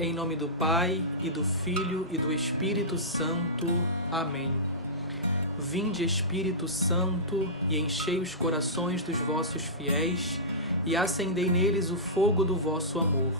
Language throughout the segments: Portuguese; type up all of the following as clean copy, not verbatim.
Em nome do Pai, e do Filho, e do Espírito Santo. Amém. Vinde, Espírito Santo, e enchei os corações dos vossos fiéis, e acendei neles o fogo do vosso amor.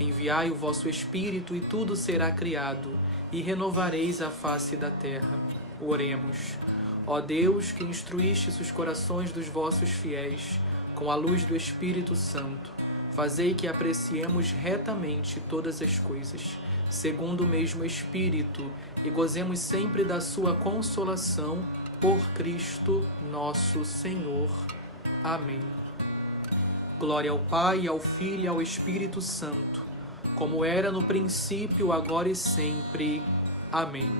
Enviai o vosso Espírito, e tudo será criado, e renovareis a face da terra. Oremos. Ó Deus, que instruístes os corações dos vossos fiéis, com a luz do Espírito Santo, fazei que apreciemos retamente todas as coisas, segundo o mesmo Espírito, e gozemos sempre da sua consolação, por Cristo nosso Senhor. Amém. Glória ao Pai, ao Filho e ao Espírito Santo, como era no princípio, agora e sempre. Amém.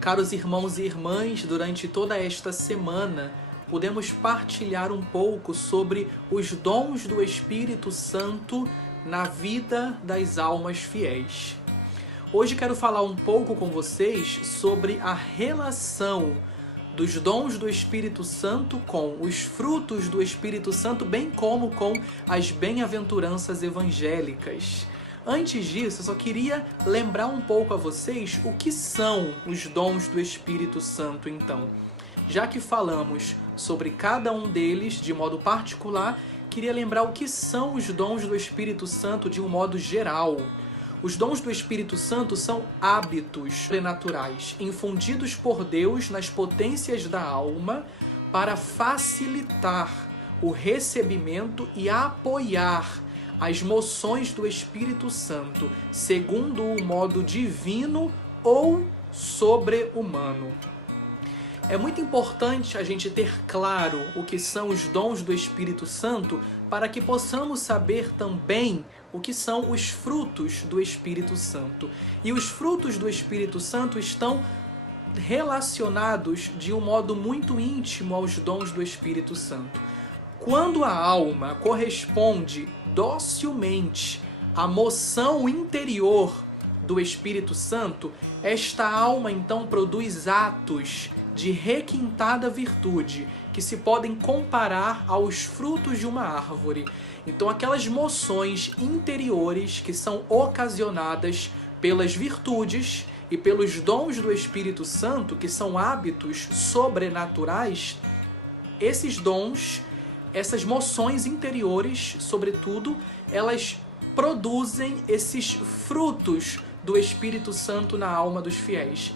Caros irmãos e irmãs, durante toda esta semana, podemos partilhar um pouco sobre os dons do Espírito Santo na vida das almas fiéis. Hoje quero falar um pouco com vocês sobre a relação dos dons do Espírito Santo com os frutos do Espírito Santo, bem como com as bem-aventuranças evangélicas. Antes disso, eu só queria lembrar um pouco a vocês o que são os dons do Espírito Santo, então. Já que falamos sobre cada um deles de modo particular, queria lembrar o que são os dons do Espírito Santo de um modo geral. Os dons do Espírito Santo são hábitos sobrenaturais, infundidos por Deus nas potências da alma para facilitar o recebimento e apoiar as moções do Espírito Santo, segundo o modo divino ou sobre-humano. É muito importante a gente ter claro o que são os dons do Espírito Santo para que possamos saber também o que são os frutos do Espírito Santo. E os frutos do Espírito Santo estão relacionados de um modo muito íntimo aos dons do Espírito Santo. Quando a alma corresponde docilmente à moção interior do Espírito Santo, esta alma então produz atos de requintada virtude, que se podem comparar aos frutos de uma árvore. Então, aquelas moções interiores que são ocasionadas pelas virtudes e pelos dons do Espírito Santo, que são hábitos sobrenaturais, esses dons, essas moções interiores, sobretudo, elas produzem esses frutos do Espírito Santo na alma dos fiéis,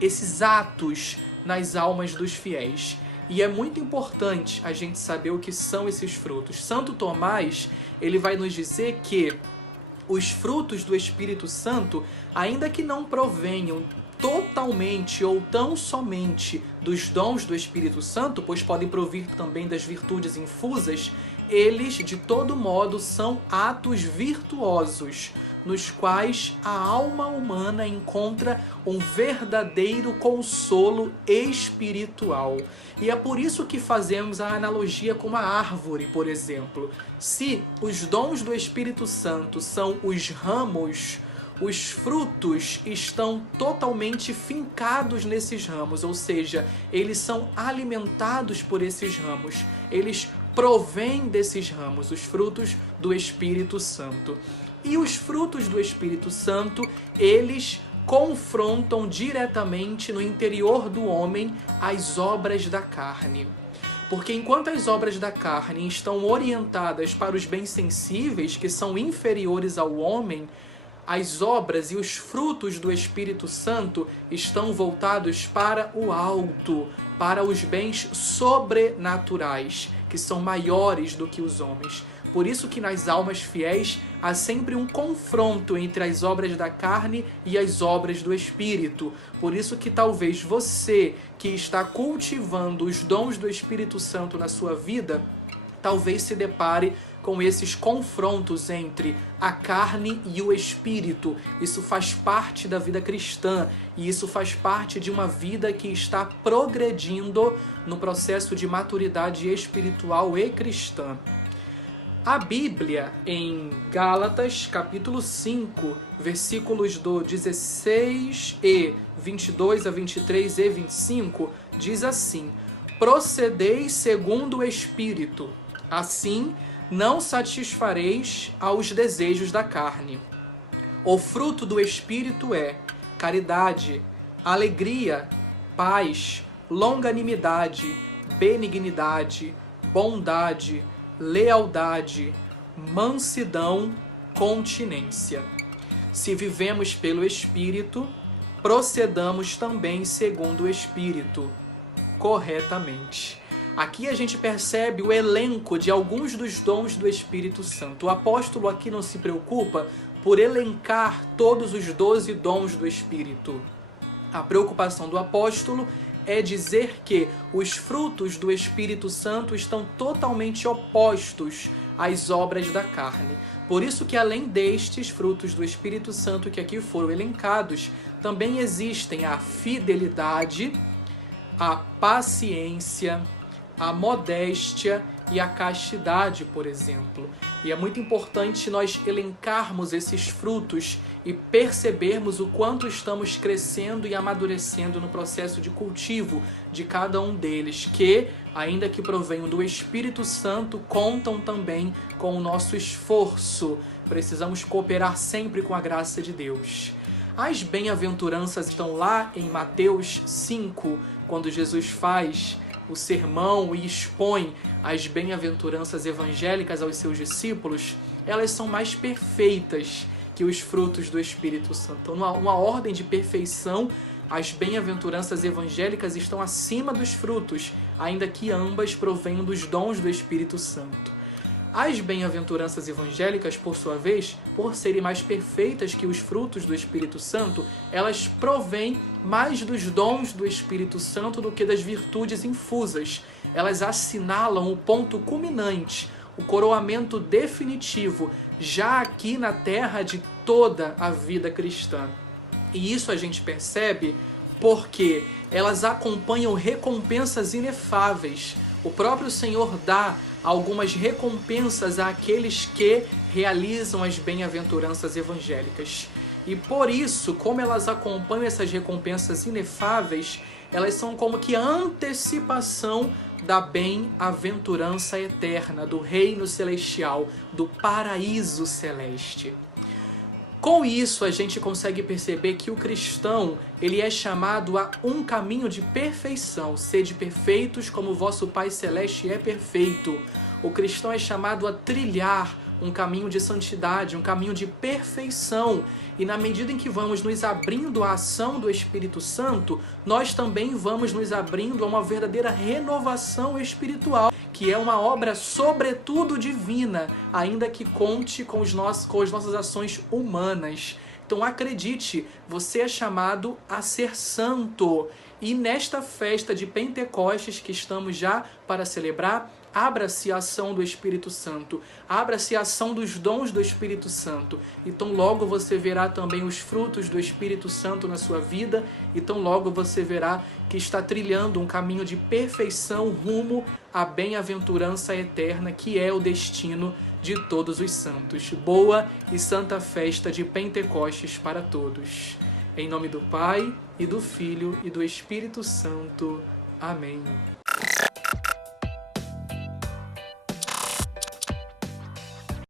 esses atos nas almas dos fiéis. E é muito importante a gente saber o que são esses frutos. Santo Tomás, ele vai nos dizer que os frutos do Espírito Santo, ainda que não provenham totalmente ou tão somente dos dons do Espírito Santo, pois podem provir também das virtudes infusas, eles, de todo modo, são atos virtuosos, nos quais a alma humana encontra um verdadeiro consolo espiritual. E é por isso que fazemos a analogia com uma árvore, por exemplo. Se os dons do Espírito Santo são os ramos, os frutos estão totalmente fincados nesses ramos, ou seja, eles são alimentados por esses ramos, eles provêm desses ramos, os frutos do Espírito Santo. E os frutos do Espírito Santo, eles confrontam diretamente no interior do homem as obras da carne. Porque enquanto as obras da carne estão orientadas para os bens sensíveis, que são inferiores ao homem, as obras e os frutos do Espírito Santo estão voltados para o alto, para os bens sobrenaturais, que são maiores do que os homens. Por isso que nas almas fiéis há sempre um confronto entre as obras da carne e as obras do Espírito. Por isso que talvez você que está cultivando os dons do Espírito Santo na sua vida, talvez se depare com esses confrontos entre a carne e o Espírito. Isso faz parte da vida cristã e isso faz parte de uma vida que está progredindo no processo de maturidade espiritual e cristã. A Bíblia, em Gálatas, capítulo 5, versículos do 16 e 22 a 23 e 25, diz assim: Procedeis segundo o Espírito, assim não satisfareis aos desejos da carne. O fruto do Espírito é caridade, alegria, paz, longanimidade, benignidade, bondade, lealdade, mansidão, continência. Se vivemos pelo Espírito, procedamos também segundo o Espírito, corretamente. Aqui a gente percebe o elenco de alguns dos dons do Espírito Santo. O apóstolo aqui não se preocupa por elencar todos os 12 dons do Espírito. A preocupação do apóstolo é dizer que os frutos do Espírito Santo estão totalmente opostos às obras da carne. Por isso que além destes frutos do Espírito Santo que aqui foram elencados, também existem a fidelidade, a paciência, a modéstia e a castidade, por exemplo. E é muito importante nós elencarmos esses frutos e percebermos o quanto estamos crescendo e amadurecendo no processo de cultivo de cada um deles, que, ainda que provenham do Espírito Santo, contam também com o nosso esforço. Precisamos cooperar sempre com a graça de Deus. As bem-aventuranças estão lá em Mateus 5, quando Jesus faz o sermão e expõe as bem-aventuranças evangélicas aos seus discípulos. Elas são mais perfeitas que os frutos do Espírito Santo. Então, numa ordem de perfeição, as bem-aventuranças evangélicas estão acima dos frutos, ainda que ambas provenham dos dons do Espírito Santo. As bem-aventuranças evangélicas, por sua vez, por serem mais perfeitas que os frutos do Espírito Santo, elas provêm mais dos dons do Espírito Santo do que das virtudes infusas. Elas assinalam o ponto culminante, o coroamento definitivo, já aqui na terra de toda a vida cristã. E isso a gente percebe porque elas acompanham recompensas inefáveis. O próprio Senhor dá algumas recompensas àqueles que realizam as bem-aventuranças evangélicas. E por isso, como elas acompanham essas recompensas inefáveis, elas são como que a antecipação da bem-aventurança eterna, do reino celestial, do paraíso celeste. Com isso, a gente consegue perceber que o cristão, ele é chamado a um caminho de perfeição. Sede perfeitos como o vosso Pai Celeste é perfeito. O cristão é chamado a trilhar um caminho de santidade, um caminho de perfeição. E na medida em que vamos nos abrindo à ação do Espírito Santo, nós também vamos nos abrindo a uma verdadeira renovação espiritual, que é uma obra sobretudo divina, ainda que conte com as nossas ações humanas. Então acredite, você é chamado a ser santo. E nesta festa de Pentecostes que estamos já para celebrar, abra-se a ação do Espírito Santo, abra-se a ação dos dons do Espírito Santo. Então logo você verá também os frutos do Espírito Santo na sua vida, então logo você verá que está trilhando um caminho de perfeição rumo à bem-aventurança eterna, que é o destino de todos os santos. Boa e santa festa de Pentecostes para todos. Em nome do Pai, e do Filho, e do Espírito Santo. Amém.